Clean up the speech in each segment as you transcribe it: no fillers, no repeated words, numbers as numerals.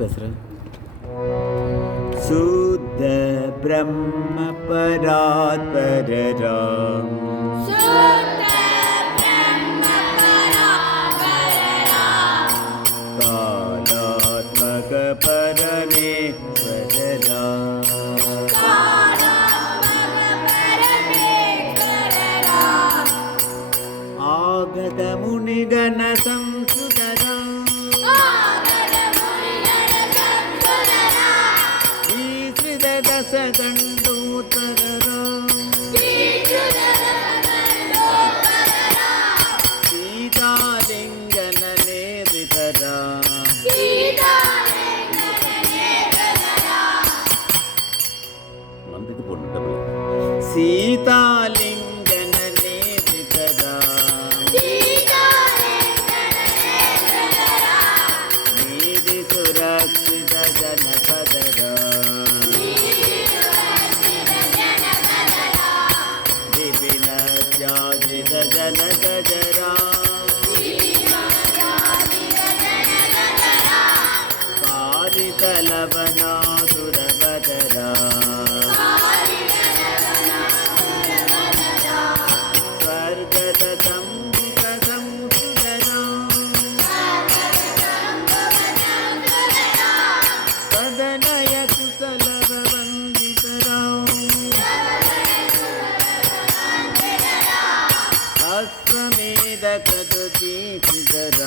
ಹೆಸರು ಶುದ್ಧ ಬ್ರಹ್ಮ ಪರಾತ್ಪರ ರಾಮ ಕಾಲಾತ್ಮಕ ಪರಮೇಶ್ವರ ಆಗದ ಮುನಿಗಣ ಸಂಸುತರ ಶ್ರೀ ದಶ ಗಂಡೋತ್ತರ ಸೀತಾಲಿಂಗನ ನೇರಿತರ ಸೀತಾಲಿಂಗನ ನೇರಿತರ ನೀತಿ ಸುರಕ್ಷಿತ ಜನಪದರ ವಿಪಿನ ತ್ಯಾಜಿತ ಜನಗಜರ ಕಾರಿತ ಲವನಾಸುರವದರ ಸ್ವರ್ಗದ ಸಂಬುಕ ಸಂಸುದರ ಸದನಯ ಕುಶಲವ ವಂದಿತರ ಅಶ್ವಮೇಧ ಕದು ದೀಪಿತರ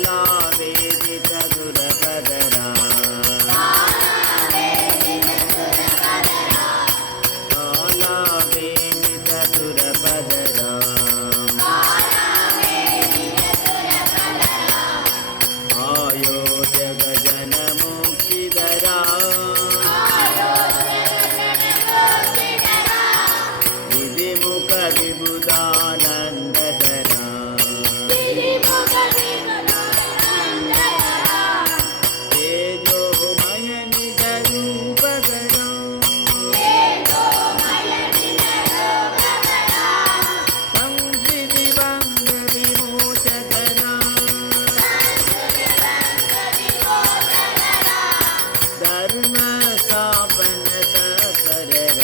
ಕಾಲಾವೇದಿತ ದುರಪದರ ಕಾಲಾವೇದಿತ ದುರಪದರ ಆಯೋಧ್ಯ ಗಜನ ಮುಕ್ತಿದರ ವಿಧಿಮುಖ ವಿಬುಧಾನಂದರ ತೇಜೋಮಯ ನಿಜ ರೂಪಗರ ಸಂಸ್ಕೃತಿ ಭಂಗ ವಿಮೋಚಕರ ಧರ್ಮ ಸ್ಥಾಪನ ತತ್ಪರರ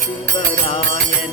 ಭಕ್ತಿಪರಾಯಣ